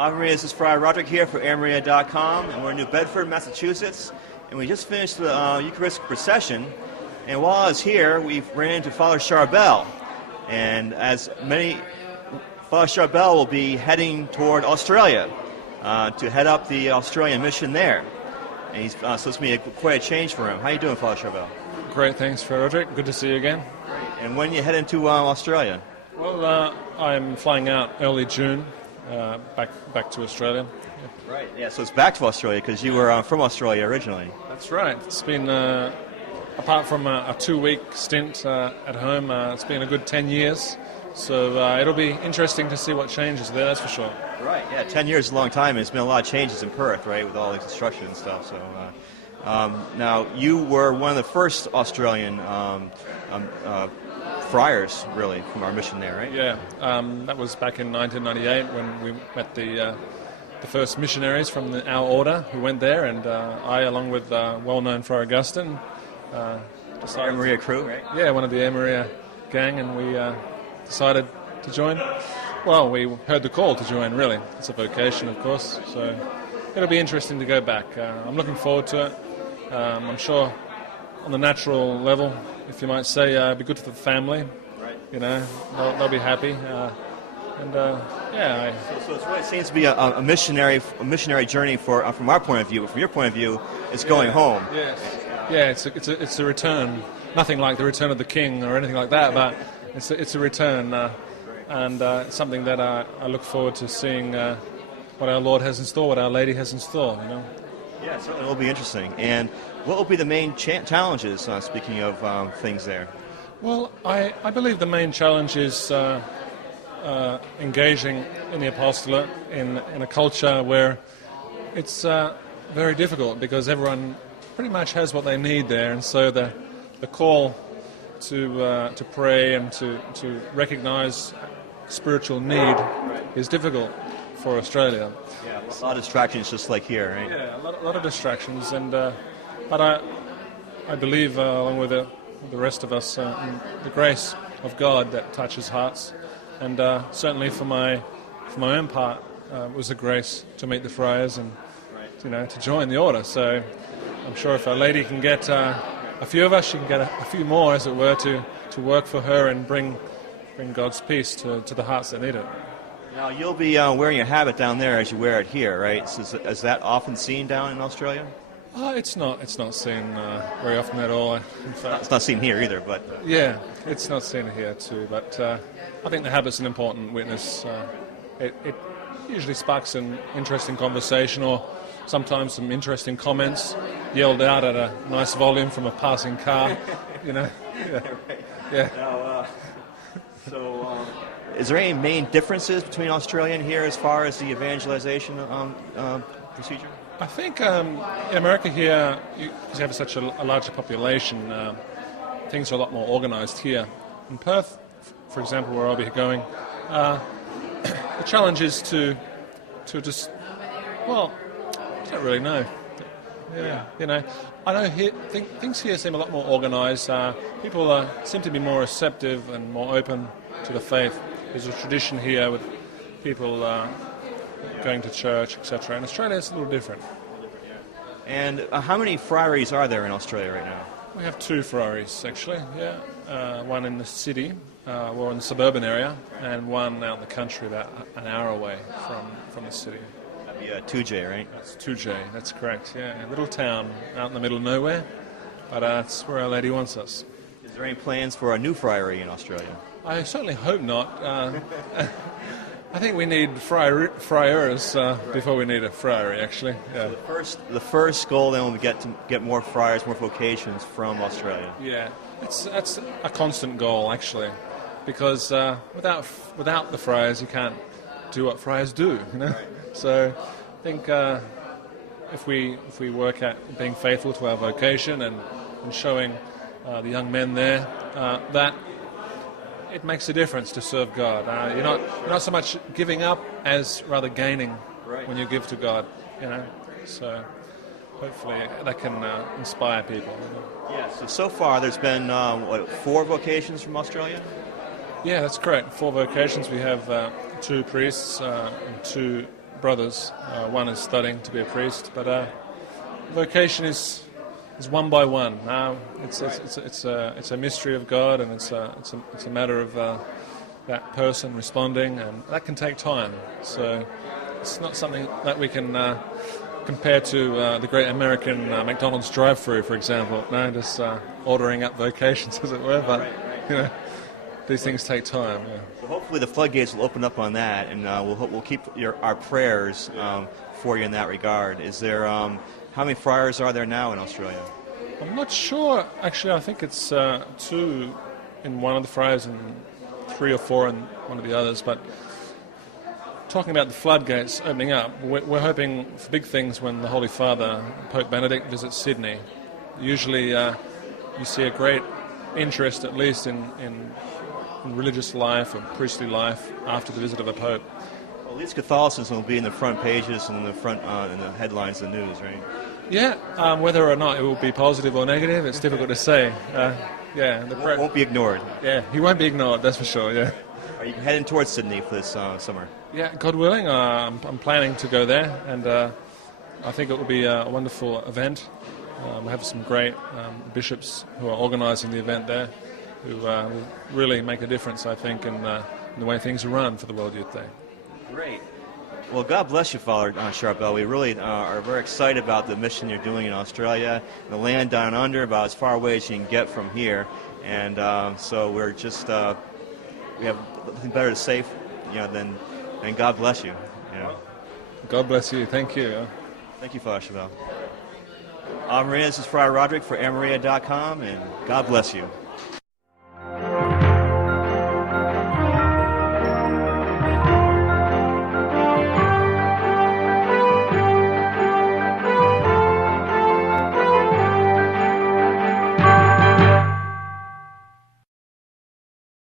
AirMaria, this is Friary Roderick here for AirMaria.com, and we're in New Bedford, Massachusetts, and we just finished the Eucharistic procession, and while I was here, we ran into Father Sharbel, and Father Sharbel will be heading toward Australia to head up the Australian mission there, and he's so it's going to be quite a change for him. How you doing, Father Sharbel? Great, thanks, Friary Roderick. Good to see you again. Great. And when you head into Australia? Well, I'm flying out early June, back to Australia. Yeah. Right, yeah, so it's back to Australia because you were from Australia originally. That's right. It's been, apart from a 2-week stint at home, it's been a good 10 years. So it'll be interesting to see what changes there, that's for sure. Right, yeah, 10 years is a long time, and it's been a lot of changes in Perth, right, with all the construction and stuff. So now, you were one of the first Australian friars, really, from our mission there, right? Yeah, that was back in 1998 when we met the first missionaries from our order who went there, and I, along with well-known Friar Augustine, decided... AirMaria crew, right? Yeah, one of the AirMaria gang, and we decided to join. Well, we heard the call to join, really. It's a vocation, of course, so it'll be interesting to go back. I'm looking forward to it. I'm sure on the natural level, if you might say, it'll be good for the family. Right. You know, they'll be happy. Yeah. So it seems to be a missionary journey from our point of view. But from your point of view, it's going home. Yes. Yeah, it's a return. Nothing like the return of the king or anything like that, but it's a return, and it's something that I look forward to seeing what our Lord has in store, what Our Lady has in store. You know. Yeah, it certainly will be interesting. And what will be the main challenges, speaking of things there? Well, I believe the main challenge is engaging in the apostolate in a culture where it's very difficult because everyone pretty much has what they need there, and so the call to pray and to recognise spiritual need is difficult for Australia. Yeah, a lot of distractions, just like here, right? Yeah, a lot of distractions, and but I believe, along with the rest of us, in the grace of God that touches hearts, and certainly for my own part, it was a grace to meet the friars and to join the order. So I'm sure if Our Lady can get a few of us, she can get a few more, as it were, to work for her and bring God's peace to the hearts that need it. Now, you'll be wearing a habit down there as you wear it here, right? So is that often seen down in Australia? It's not seen very often at all. In fact, it's not seen here either, but... Yeah, it's not seen here too, but I think the habit's an important witness. It usually sparks an interesting conversation or sometimes some interesting comments yelled out at a nice volume from a passing car, you know. Yeah. Yeah. Now, is there any main differences between Australia and here as far as the evangelization procedure? I think in America here, because you have such a larger population, things are a lot more organised here. In Perth, for example, where I'll be going, the challenge is to just, well, I don't really know. Yeah, you know, I know here, things here seem a lot more organised. People seem to be more receptive and more open to the faith. There's a tradition here with people going to church, etc. In Australia, it's a little different. And how many friaries are there in Australia right now? We have 2 friaries, actually, yeah. One in the city, or in the suburban area, and one out in the country about an hour away from the city. That'd be 2J, right? That's 2J, that's correct, yeah. A little town out in the middle of nowhere, but that's where Our Lady wants us. Is there any plans for a new friary in Australia? I certainly hope not. I think we need friars before we need a friary, actually. Yeah. So the first goal then will be to get more friars, more vocations from Australia. Yeah, that's a constant goal, actually, because without the friars, you can't do what friars do, you know. Right. So I think if we work at being faithful to our vocation and showing the young men there that it makes a difference to serve God. You're not so much giving up as rather gaining when you give to God, you know. So hopefully that can inspire people. You know? Yeah. So far there's been 4 vocations from Australia? Yeah, that's correct. 4 vocations. We have 2 priests and 2 brothers. One is studying to be a priest, but vocation is one by one. It's a mystery of God, and it's a matter of that person responding, and that can take time. So it's not something that we can compare to the great American McDonald's drive-through, for example. No, just ordering up vocations, as it were. But you know, these things take time. Yeah. So hopefully the floodgates will open up on that, and we'll keep our prayers for you in that regard. Is there how many friars are there now in Australia? I'm not sure. Actually, I think it's 2 in one of the friars and 3 or 4 in one of the others. But talking about the floodgates opening up, we're hoping for big things when the Holy Father, Pope Benedict, visits Sydney. Usually you see a great interest, at least in religious life or priestly life, after the visit of the Pope. Well, at least Catholicism will be in the front pages and in the front in the headlines of the news, right? Yeah, whether or not it will be positive or negative, it's difficult to say. Won't be ignored. Yeah, he won't be ignored, that's for sure, yeah. Are you heading towards Sydney for this summer? Yeah, God willing, I'm planning to go there, and I think it will be a wonderful event. We have some great bishops who are organising the event there, who will really make a difference, I think, in the way things are run for the World Youth Day. Great. Well, God bless you, Father Sharbel. We really are very excited about the mission you're doing in Australia, the land down under, about as far away as you can get from here. And so we're just, we have nothing better to say, than God bless you. God bless you. Thank you. Thank you, Father Sharbel. Maria, this is Friar Roderick for AirMaria.com, and God bless you.